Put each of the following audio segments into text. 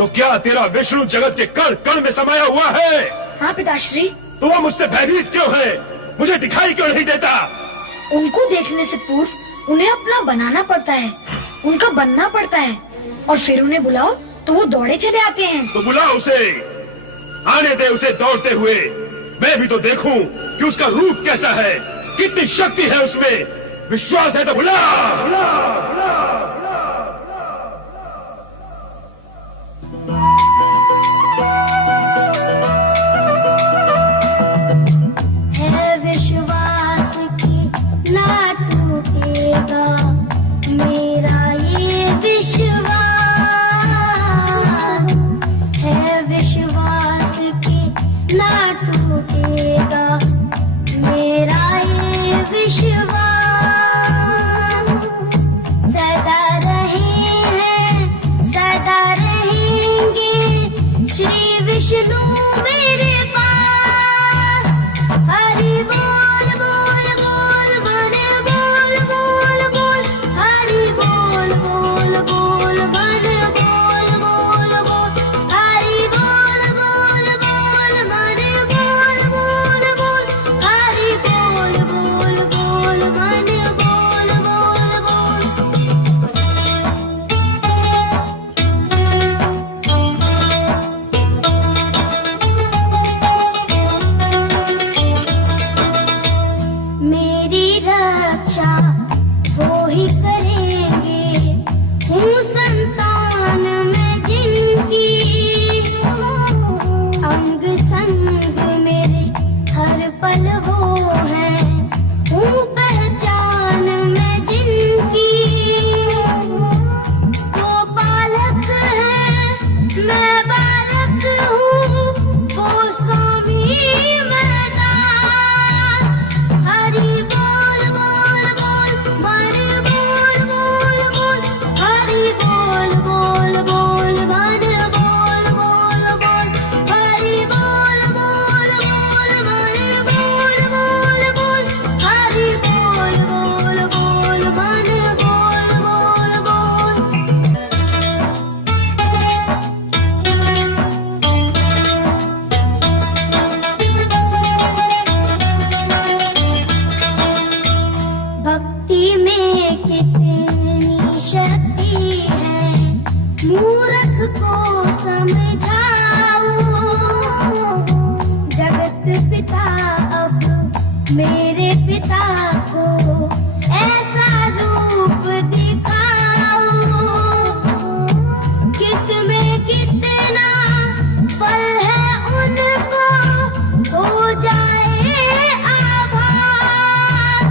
तो क्या तेरा विष्णु जगत के कण कण में समाया हुआ है? हाँ पिताश्री। तो वह मुझसे भयभीत क्यों है? मुझे दिखाई क्यों नहीं देता? उनको देखने से पूर्व उन्हें अपना बनाना पड़ता है, उनका बनना पड़ता है, और फिर उन्हें बुलाओ तो वो दौड़े चले आते हैं। तो बुलाओ उसे, आने दे उसे दौड़ते हुए। मैं भी तो देखूं कि उसका रूप कैसा है, कितनी शक्ति है उसमें। विश्वास है तो बुला। है विश्वास की ना टूटेगा मेरा ये विश्वास, है विश्वास की ना टूटेगा मेरा ये विश्वास। सदा रहे हैं सदा रहेंगे श्री विष्णु मेरे पास। हरि बोल बोल बोल मन बोल बोल बोल, हरि बोल बोल बोल मन बोल बोल बोल, हरि बोल बोल बोल मन बोल बोल बोल, हरि बोल बोल बोल मन बोल बोल बोल। मेरी रक्षा वो ही करेंगे, हूँ संतान मैं जिनकी। अंग संग मेरे हर पल वो है, हूँ पहचान मैं जिनकी। वो बालक है मैं बालक हूँ, वो स्वामी मैं दास। हरि बोल बोल बोल मन बोल बोल बोल, हरि बोल बोल बोल मन बोल बोल बोल, हरि बोल बोल बोल मन बोल बोल बोल, हरि बोल बोल बोल मन बोल बोल बोल। भक्ति में कितनी शक्ति है, मूर्ख को समझाओ। जगत पिता अब मेरे पिता को ऐसा रूप दिखाओ। किसमें कितना बल है उनको हो जाए आभास।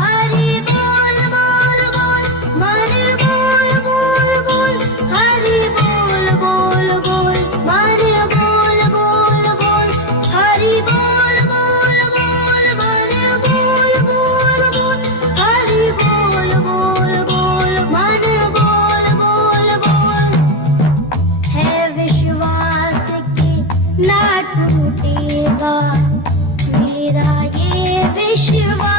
हरि बोल बोल बोल मन बोल बोल बोल, हरि बोल बोल बोल मन बोल बोल बोल, हरि बोल बोल बोल मन बोल बोल बोल, हरि बोल बोल बोल मन बोल बोल बोल। है विश्वास की ना टूटेगा मेरा ये विश्वास,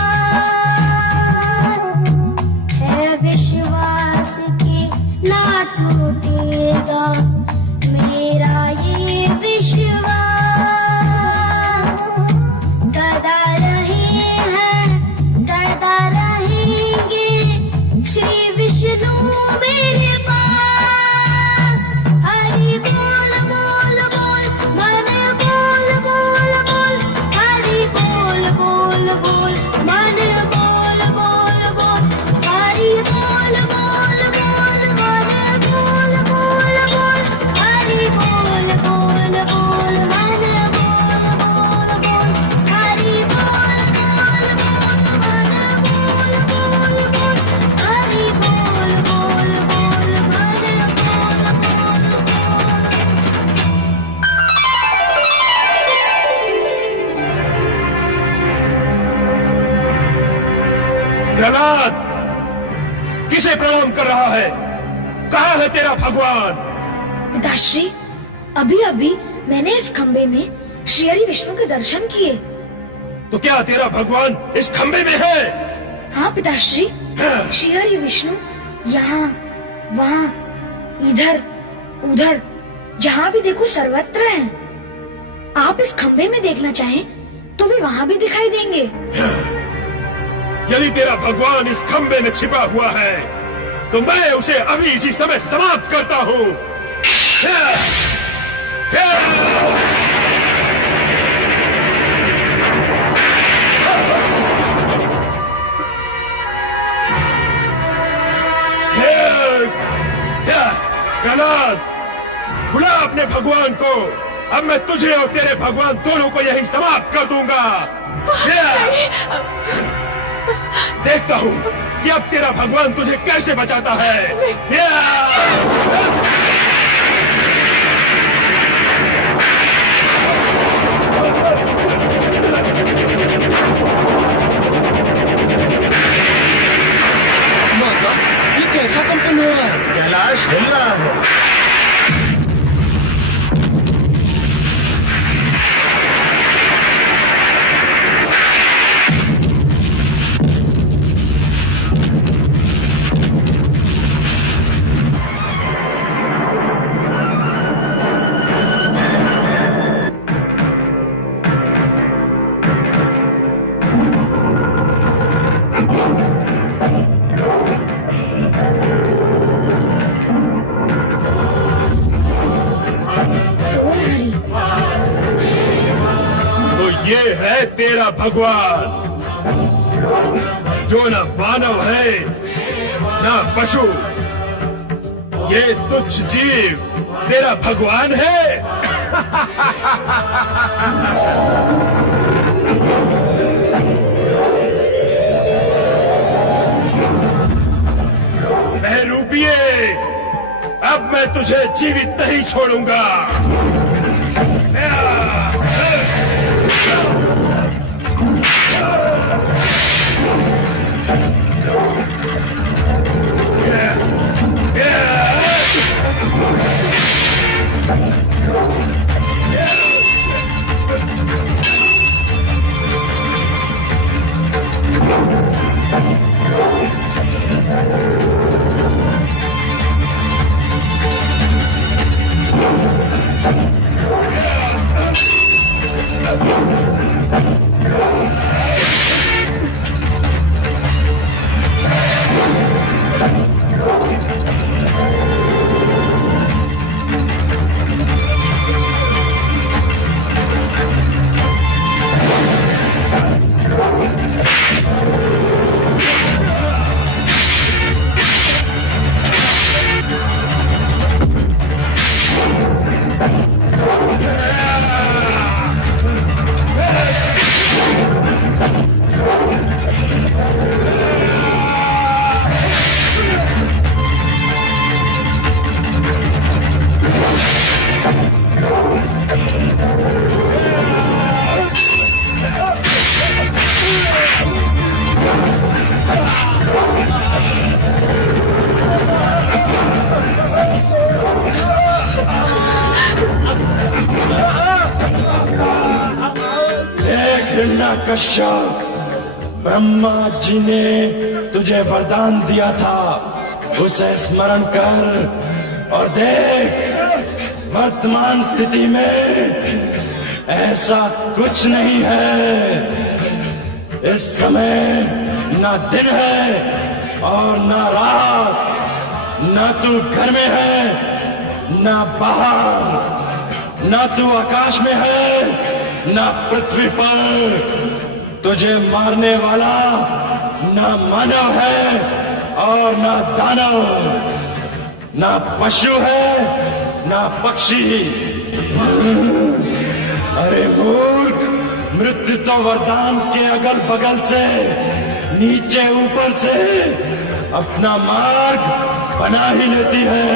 है विश्वास की ना टूटेगा मेरा ये विश्वास। सदा रहे हैं सदा रहेंगे श्री विष्णु मेरे पास। हरि बोल बोल बोल मन बोल बोल बोल, हरि बोल बोल बोल मन बोल बोल बोल, हरि बोल बोल बोल मन बोल बोल बोल, हरि बोल बोल बोल मन बोल बोल बोल, हरि बोल बोल बोल मन बोल बोल बोल, हरि बोल बोल बोल मन प्रहलाद, किसे प्रणाम कर रहा है? कहाँ है तेरा भगवान? पिताश्री, अभी अभी मैंने इस खंबे में श्री हरि विष्णु के दर्शन किए। तो क्या तेरा भगवान इस खंबे में है? हाँ पिताश्री, श्री हरि विष्णु यहाँ वहाँ इधर उधर जहाँ भी देखो सर्वत्र है। आप इस खंबे में देखना चाहें तो भी वहाँ भी दिखाई देंगे। यदि तेरा भगवान इस खंबे में छिपा हुआ है तो मैं उसे अभी इसी समय समाप्त करता हूँ। प्रहलाद, बुला अपने भगवान को। अब मैं तुझे और तेरे भगवान दोनों को यहीं समाप्त कर दूंगा। देखता हूँ कि अब तेरा भगवान तुझे कैसे बचाता है। माता, ये कैसा कंपन हो रहा है? कैलाश हिल रहा है। ये है तेरा भगवान, जो न मानव है न पशु। ये तुच्छ जीव तेरा भगवान है। बहरूपिये, अब मैं तुझे जीवित नहीं छोड़ूंगा। कश्यप, ब्रह्मा जी ने तुझे वरदान दिया था, उसे स्मरण कर और देख वर्तमान स्थिति में ऐसा कुछ नहीं है। इस समय ना दिन है और ना रात, ना तू घर में है ना बाहर, ना तू आकाश में है ना पृथ्वी पर। तुझे मारने वाला ना मानव है और ना दानव, ना पशु है ना पक्षी। अरे मूर्ख, मृत्यु तो वरदान के अगल बगल से, नीचे ऊपर से अपना मार्ग बना ही लेती है।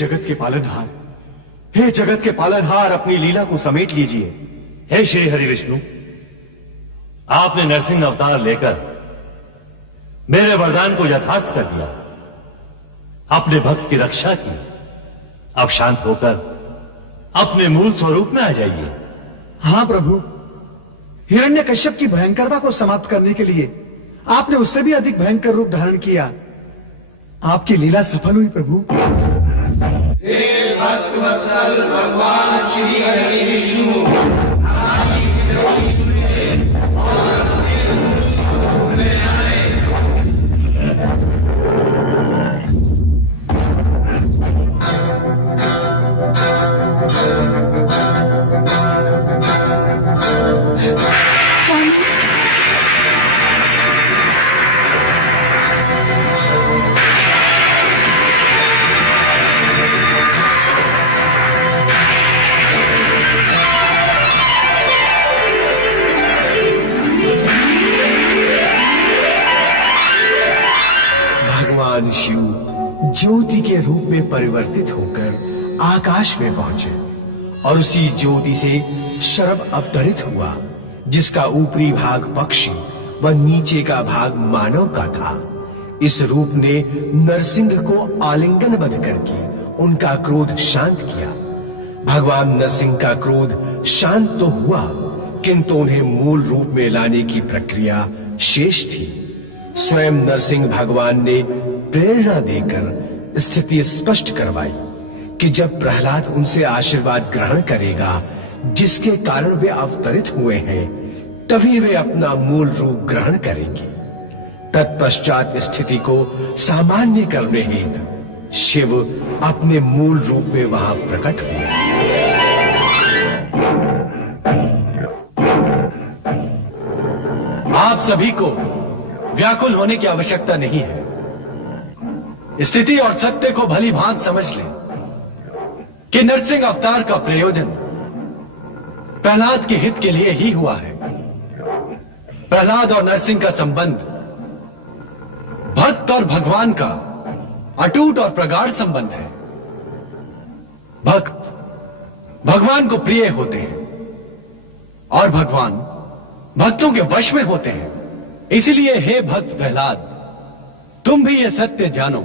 जगत के पालनहार, हे जगत के पालनहार, अपनी लीला को समेट लीजिए। हे श्री हरि विष्णु, आपने नरसिंह अवतार लेकर मेरे वरदान को यथार्थ कर दिया, अपने भक्त की रक्षा की। अब शांत होकर अपने मूल स्वरूप में आ जाइए। हाँ प्रभु, हिरण्यकश्यप की भयंकरता को समाप्त करने के लिए आपने उससे भी अधिक भयंकर रूप धारण किया। आपकी लीला सफल हुई प्रभु। भगवान शिव ज्योति के रूप में परिवर्तित होकर आकाश में पहुंचे और उसी ज्योति से शरभ अवतरित हुआ, जिसका ऊपरी भाग पक्षी व नीचे का भाग मानव का था। इस रूप ने नरसिंह को आलिंगनबद्ध करके उनका क्रोध शांत किया। भगवान नरसिंह का क्रोध शांत तो हुआ, किंतु उन्हें मूल रूप में लाने की प्रक्रिया शेष थी। स्वयं नरसिंह भगवान ने प्रेरणा देकर स्थिति स्पष्ट करवाई कि जब प्रहलाद उनसे आशीर्वाद ग्रहण करेगा, जिसके कारण वे अवतरित हुए हैं, तभी वे अपना मूल रूप ग्रहण करेंगे। तत्पश्चात स्थिति को सामान्य करने हेतु शिव अपने मूल रूप में वहां प्रकट हुए। आप सभी को व्याकुल होने की आवश्यकता नहीं है। स्थिति और सत्य को भली भांत समझ लें कि नरसिंह अवतार का प्रयोजन प्रहलाद के हित के लिए ही हुआ है। प्रहलाद और नरसिंह का संबंध भक्त और भगवान का अटूट और प्रगाढ़ संबंध है। भक्त भगवान को प्रिय होते हैं और भगवान भक्तों के वश में होते हैं। इसलिए हे भक्त प्रहलाद, तुम भी यह सत्य जानो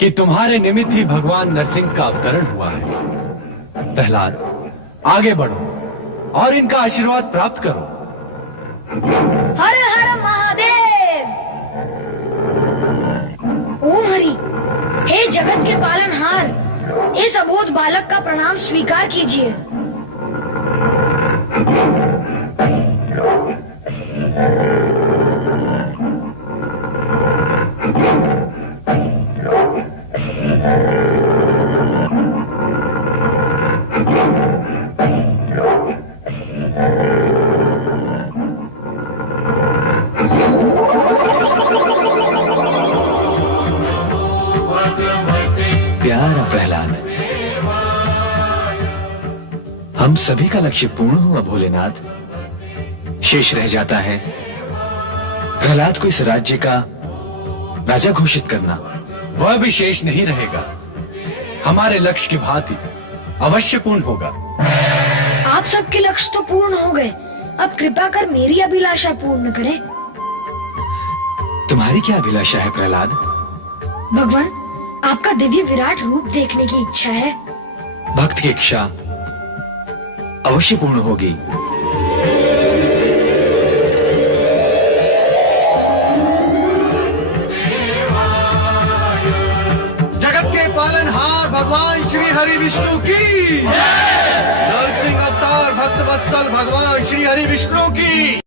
कि तुम्हारे निमित्त ही भगवान नरसिंह का अवतरण हुआ है। प्रहलाद, आगे बढ़ो और इनका आशीर्वाद प्राप्त करो। हर हर महादेव। ओम हरि। हे जगत के पालनहार, इस अबोध बालक का प्रणाम स्वीकार कीजिए। प्यारा प्रहलाद, हम सभी का लक्ष्य पूर्ण हुआ भोलेनाथ। शेष रह जाता है प्रहलाद को इस राज्य का राजा घोषित करना। वह भी शेष नहीं रहेगा, हमारे लक्ष्य की भांति अवश्य पूर्ण होगा। आप सबके लक्ष्य तो पूर्ण हो गए, अब कृपा कर मेरी अभिलाषा पूर्ण करें। तुम्हारी क्या अभिलाषा है प्रहलाद? भगवान, आपका दिव्य विराट रूप देखने की इच्छा है। भक्त की इच्छा अवश्य पूर्ण होगी। जगत के पालनहार भगवान श्री हरि विष्णु की, नरसिंह अवतार भक्त वत्सल भगवान श्री हरि विष्णु की।